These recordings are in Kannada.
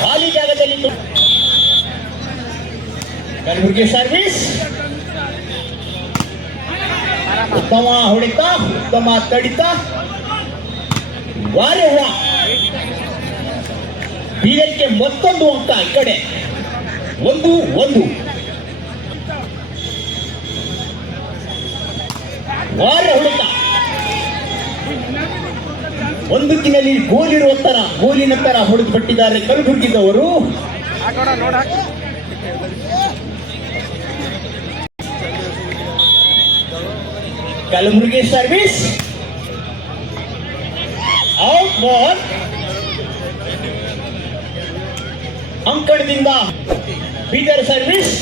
ಖಾಲಿ ಜಾಗದಲ್ಲಿ ಕಲಬುರಗಿ ಸರ್ವಿಸ್ ಉತ್ತಮ ಹೊಡೆತ, ಉತ್ತಮ ತಡಿತ, ವಾರವ್ವ ಬೀದರ್ಗೆ ಮತ್ತೊಂದು ಅಂಕ. ಈ ಕಡೆ 1-1 ವಾರ ಹೊಡೆತ. ಒಂದು ದಿನಲ್ಲಿ ಗೋಲಿನ ತರ ಹೊಡೆದು ಬಿಟ್ಟಿದ್ದಾರೆ ಕಲಬುರಗಿದವರು. Kalaburagi service out ball. ಅಂಕಣದಿಂದ ಬೀದರ್ ಸರ್ವಿಸ್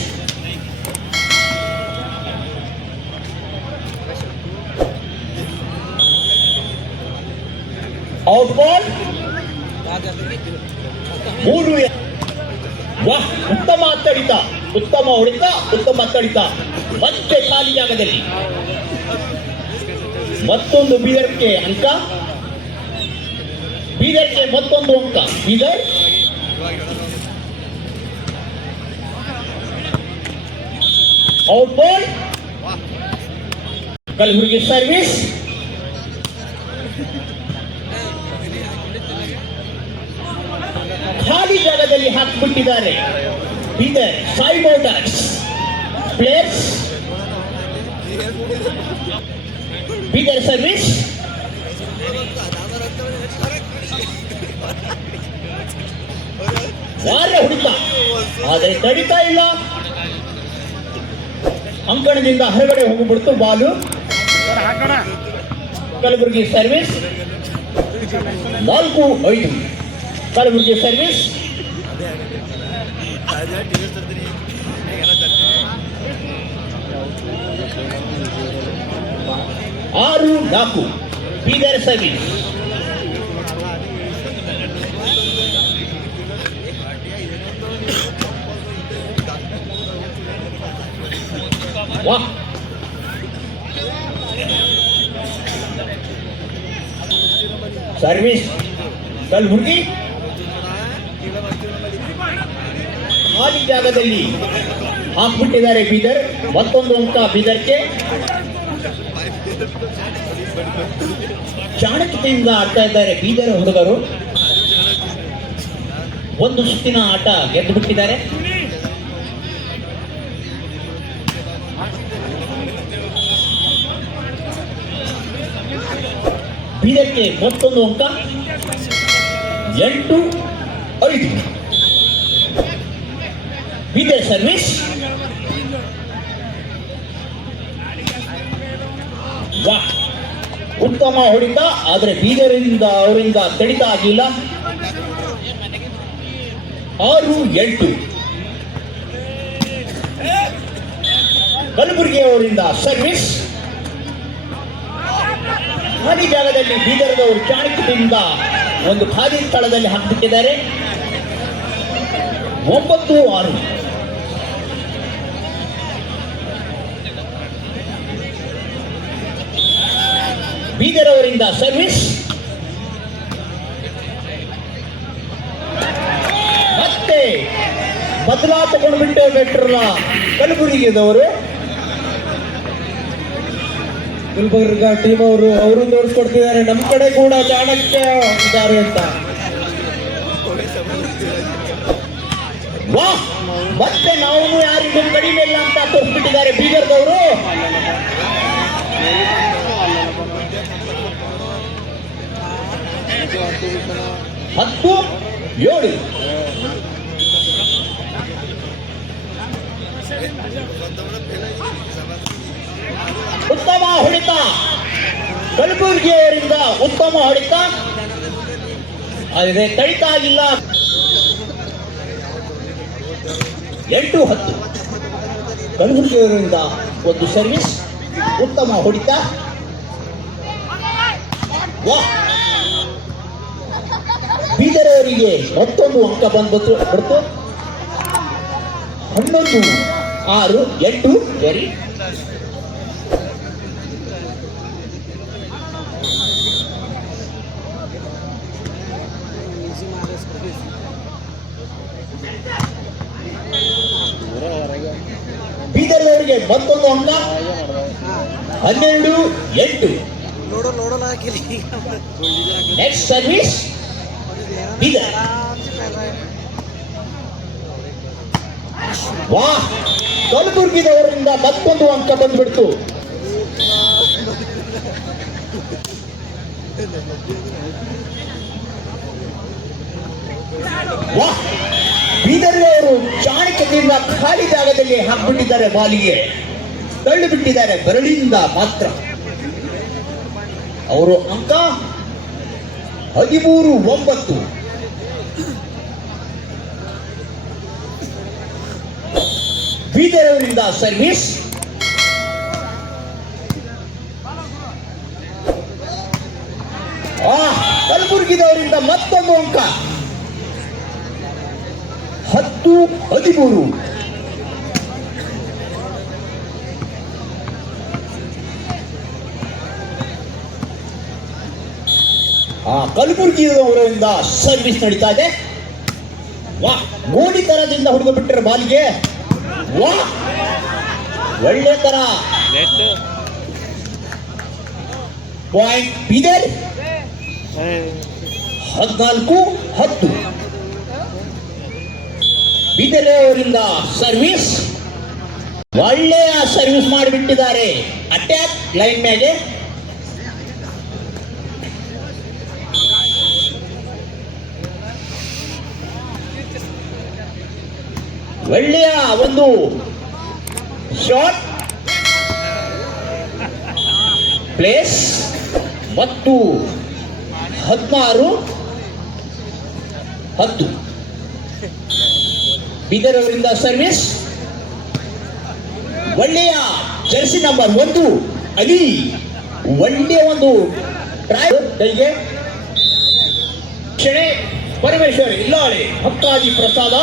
ಔಟ್ ಬಾಲ್. 3. ವಾಹ್, ಉತ್ತಮ ತಡಿತ, ಉತ್ತಮ ಹೊಡೆತ, ಉತ್ತಮ ತಡಿತ. ಮತ್ತೆ ಖಾಲಿ ಜಾಗದಲ್ಲಿ ಮತ್ತೊಂದು ಬೀದರ್ಗೆ ಅಂಕ. ಬೀದರ್ಗೆ ಮತ್ತೊಂದು ಅಂಕ. Bidar out ball. Kalaburagi service ಖಾಲಿ ಜಾಗದಲ್ಲಿ ಹಾಕಿಬಿಟ್ಟಿದ್ದಾರೆ Bidar Sai motors players. Bidar service ವಾರ ಹೊಡಿತ, ಆದರೆ ತಡಿತಾ ಇಲ್ಲ. ಅಂಕಣದಿಂದ ಹೊರಗಡೆ ಹೋಗಿಬಿಡ್ತು ball. Kalaburagi service 4-5. Kalaburagi service 6-4. Bidar service ವಾಹ್, ಸರ್ವಿಸ್ ಕಲಬುರಗಿ ಖಾಲಿ ಜಾಗದಲ್ಲಿ ಹಾಕ್ಬಿಟ್ಟಿದ್ದಾರೆ ಬೀದರ್. ಮತ್ತೊಂದು ಅಂಕ ಬೀದರ್ಗೆ. ಚಾಣಕ್ಯತೆಯಿಂದ ಆಡ್ತಾ ಇದ್ದಾರೆ ಬೀದರ್ ಹುಡುಗರು. ಒಂದು ಸುತ್ತಿನ ಆಟ ಗೆದ್ದು ಬಿಟ್ಟಿದ್ದಾರೆ. ಬೀದರ್ಗೆ ಮತ್ತೊಂದು ಅಂಕ. 8-5. ಬೀದರ್ ಸರ್ವಿಸ್ ವಾಹ್, ಉತ್ತಮ ಹೊಡಿತ, ಆದರೆ ಅವರಿಂದ ತಡಿತ ಆಗಿಲ್ಲ. 6-8. ಕಲಬುರಗಿ ಅವರಿಂದ ಸರ್ವಿಸ್ ಖಾಲಿ ಜಾಗದಲ್ಲಿ ಬೀದರ್ದವರು ಚಾಣಕ್ಯದಿಂದ ಒಂದು ಖಾಲಿ ಸ್ಥಳದಲ್ಲಿ ಹಾಕಿಬಿಟ್ಟಿದ್ದಾರೆ. 9-6. ಬೀದರ್ ಅವರಿಂದ ಸರ್ವಿಸ್ ಮತ್ತೆ ಬದಲಾ ತಗೊಂಡು ಬಿಟ್ಟು ಬಿಟ್ಟರಲ್ಲ ಕಲಬುರಗಿದವರು. ಗುಲ್ಬರ್ಗ ಟೀಮ್ ಅವರು ತೋರಿಸ್ಕೊಡ್ತಿದ್ದಾರೆ ನಮ್ಮ ಕಡೆ ಕೂಡ ಚಾಣಕ್ಯ ಇದ್ದಾರೆ ಅಂತ. ವಾಹ್, ಮತ್ತೆ ನಾವು ಯಾರಿಗೂ ಕಡಿಮೆ ಇಲ್ಲ ಅಂತ ತೋರಿಸ್ಬಿಟ್ಟಿದ್ದಾರೆ ಬೀದರ್ದವರು. 10-7. ಉತ್ತಮ ಹೊಡೆತ ಕಲಬುರಗಿಯವರಿಂದ, ಉತ್ತಮ ಹೊಡೆತ, ಆದರೆ ತಡಿತ ಆಗಿಲ್ಲ. 8-10. ಕಲಬುರಗಿಯವರಿಂದ ಒಂದು ಸರ್ವಿಸ್, ಉತ್ತಮ ಹೊಡೆತ. ವಾಹ್, ಬೀದರ್ ಅವರಿಗೆ ಮತ್ತೊಂದು ಅಂಕ ಬಂದ್ಬಿಟ್ಟು 11-6. 8 ವೆರಿ ಮತ್ತೊಂದು ಅಂಕ 12-8. Next service Bidar. ವಾಹ್, ಕಲಬುರ್ಗಿದವರಿಂದ ಮತ್ತೊಂದು ಅಂಕ ಬಂದ್ಬಿಡ್ತು. ವಾಹ್, ಬೀದರ್ನವರು ಚಾಣಕ್ಯದಿಂದ ಖಾಲಿ ಜಾಗದಲ್ಲಿ ಹಾಕ್ಬಿಟ್ಟಿದ್ದಾರೆ, ಬಾಲಿಗೆ ತಳ್ಳಿ ಬಿಟ್ಟಿದ್ದಾರೆ ಬೆರಳಿಂದ ಮಾತ್ರ. ಅವರು ಅಂಕ 13-9. ಬೀದರ್ ಅವರಿಂದ ಸರ್ವಿಸ್. ಕಲಬುರ್ಗಿದವರಿಂದ ಮತ್ತೊಂದು ಅಂಕ 10-13. ಕಲಬುರ್ಗಿಯವರಿಂದ ಸರ್ವಿಸ್ ನಡೀತಾ ಇದೆ. ವಾಹ್, ಗೋಲಿ ತರದಿಂದ ಹುಡುಗ ಬಿಟ್ಟರೆ ಬಾಲಿಗೆ. ವಾಹ್, ಒಳ್ಳೆ ತರ. ಪಾಯಿಂಟ್ ಬೀದರ್ 14-10. ಬೀದರ್ ಅವರಿಂದ ಸರ್ವಿಸ್. ಒಳ್ಳೆಯ ಸರ್ವಿಸ್ ಮಾಡಿಬಿಟ್ಟಿದ್ದಾರೆ. ಅಟ್ಯಾಕ್ ಲೈನ್ ಮೇಲೆ. ಒಳ್ಳೆಯ ಒಂದು ಶಾಟ್ ಪ್ಲೇಸ್ ಮತ್ತು 16-10. ಬೀದರ್ ಅವರಿಂದ ಸರ್ವಿಸ್. ಒಳ್ಳೆಯ ಜರ್ಸಿ ನಂಬರ್ 1 ಅಲಿ, ಒಳ್ಳೆಯ ಒಂದು ಟ್ರೈ ಕೈಗೆ. ಕ್ಷಣೆ ಪರಮೇಶ್ವರ್ ಇಲ್ಲಾಳೆ, ಭಕ್ತಾದಿ ಪ್ರಸಾದ.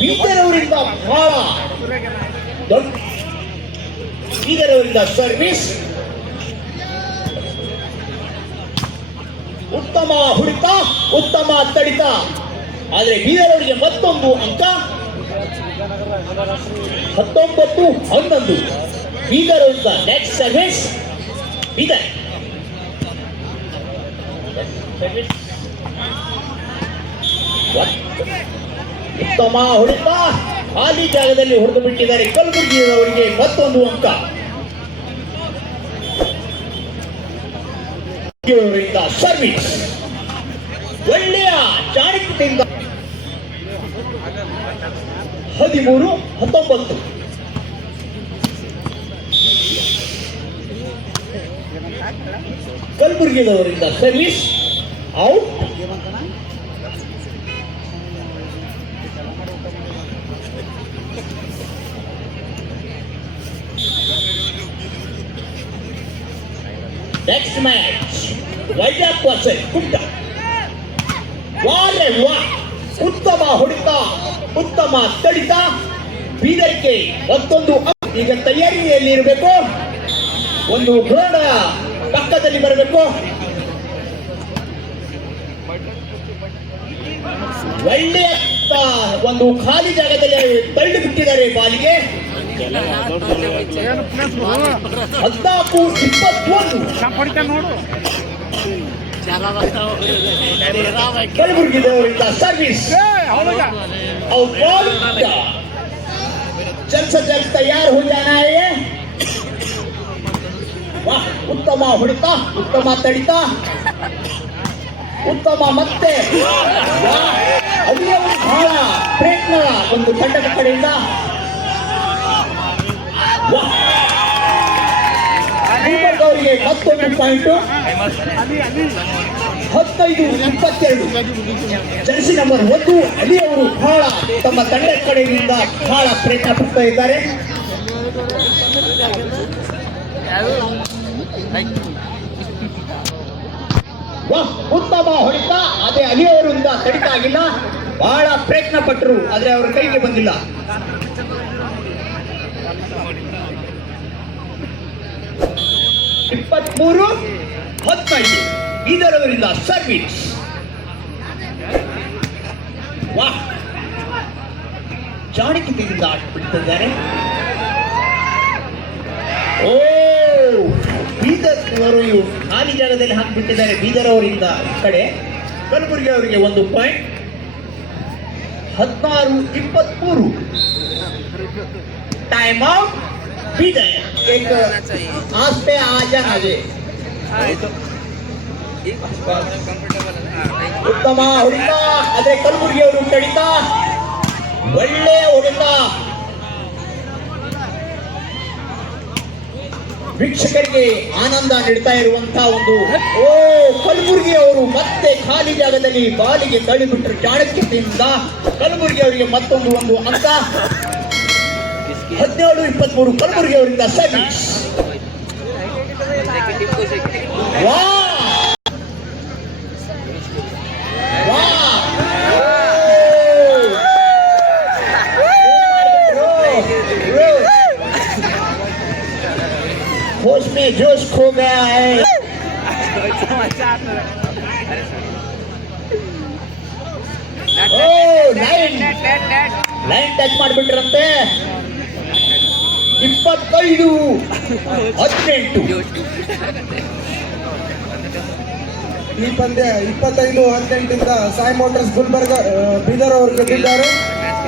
ಬೀದರ್ ಅವರಿಂದ ಬಹಳ ದೊಡ್ಡ. ಬೀದರ್ ಅವರಿಂದ ಸರ್ವಿಸ್. ಉತ್ತಮ ಹುಡುಕ, ಉತ್ತಮ ತಡಿತ. ಆದರೆ ಬೀದರ್ ಅವರಿಗೆ ಮತ್ತೊಂದು ಅಂಕ 19-11. ಬೀದರ್ ಅವರಿಂದ ನೆಕ್ಸ್ಟ್ ಸರ್ವಿಸ್. ಬೀದರ್ ಉತ್ತಮ ಹೊಡೆತ, ಖಾಲಿ ಜಾಗದಲ್ಲಿ ಹೊಡೆದು ಬಿಟ್ಟಿದ್ದಾರೆ. ಕಲಬುರ್ಗಿಯವರಿಗೆ ಮತ್ತೊಂದು ಅಂಕ. ಸರ್ವಿಸ್ ಒಳ್ಳೆಯ ಚಾಣಕ್ಯದಿಂದ 13-19. ಕಲಬುರ್ಗಿಯವರಿಂದ service out. Next match Vizag versus Kumta. ಉತ್ತಮ ಹೊಡೆತ, ಉತ್ತಮ ತಡಿತ. ಬೀದರ್ಗೆ ಮತ್ತೊಂದು. ಈಗ ತಯಾರಿಯಲ್ಲಿ ಇರಬೇಕು, ಒಂದು ಗ್ರೌಂಡ್ ಪಕ್ಕದಲ್ಲಿ ಬರಬೇಕು. ಒಳ್ಳೆಯ ಒಂದು ಖಾಲಿ ಜಾಗದಲ್ಲಿ ತಳ್ಳಿ ಬಿಟ್ಟಿದ್ದಾರೆ ಬಾಲಿಗೆ. 14-21. ಕಲಬುರ್ಗಿದವರಿಂದ ಸರ್ವಿಸ್. जल्द से जल्द तैयार हो जाना है ये. वाह, उत्तम ಹೊಡೆತ, ಉತ್ತಮ ತಡಿತ, ಉತ್ತಮ ಮತ್ತೆ. ಅಲ್ಲಿಯ ಬಹಳ ಪ್ರಯತ್ನ ಒಂದು ತಂಡದ ಕಡೆಯಿಂದ. ಅವರಿಗೆ ಮತ್ತೊಂದು ಪಾಯಿಂಟ್. 15-22. ಜರ್ಸಿ ನಂಬರ್ 1 ಅಲಿ ಅವರು ಬಹಳ ತಮ್ಮ ತಂಡದ ಕಡೆಯಿಂದ ಬಹಳ ಪ್ರಯತ್ನ ಪಡ್ತಾ ಇದ್ದಾರೆ. ಉತ್ತಮ ಹೊಡೆತ, ಅದೇ ಅಲಿ ಅವರಿಂದ ತಡಿತಾ ಆಗಿಲ್ಲ. ಬಹಳ ಪ್ರಯತ್ನ ಪಟ್ಟರು, ಆದ್ರೆ ಅವರ ಕೈಗೆ ಬಂದಿಲ್ಲ. 15 ಬೀದರ್ ಅವರಿಂದ ಸರ್ವಿಸ್. ವಾಹ್, ಚಾಣಕ್ಯತೆಯಿಂದ ಆಟ ಬಿಡ್ತಿದ್ದಾರೆ. ಓ, ಬೀದರ್ ಅವರು ಖಾಲಿ ಜಾಗದಲ್ಲಿ ಹಾಕಿಬಿಟ್ಟಿದ್ದಾರೆ. ಬೀದರ್ ಅವರಿಂದ ಈ ಕಡೆ ಕಲಬುರಗಿ ಅವರಿಗೆ 1 ಪಾಯಿಂಟ್. 16-23 time out Bidar. एक आस पे आ जाना जी. ಉತ್ತಮ ಹೊಡೆತ, ಆದ್ರೆ ಕಲಬುರಗಿ ಅವರು ಕಡಿತ. ಒಳ್ಳೆಯ ಹೊಡೆತ. ವೀಕ್ಷಕರಿಗೆ ಆನಂದ ನೀಡ್ತಾ ಇರುವಂತಹ ಒಂದು ಕಲಬುರಗಿ ಅವರು ಮತ್ತೆ ಖಾಲಿ ಜಾಗದಲ್ಲಿ ಬಾಲಿಗೆ ತಳ್ಳಿಬಿಟ್ಟರು ಚಾಣಕ್ಯತೆಯಿಂದ. ಕಲಬುರಗಿ ಅವರಿಗೆ ಮತ್ತೊಂದು ಅಂಕ. 17-23 ಕಲಬುರಗಿ ಅವರಿಂದ ಸರ್ವಿಸ್. होश में जोश खो गया है. Line touch ಮಾಡಿಬಿಟ್ರಂತೆ. 25-18 ಈ ಪಂದ್ಯ 25-18 ಸಾಯಿ ಮೋಟರ್ಸ್ ಗುಲ್ಬರ್ಗ ಬೀದರ್ ಅವರು ಗೆದ್ದಿದ್ದಾರೆ. मैच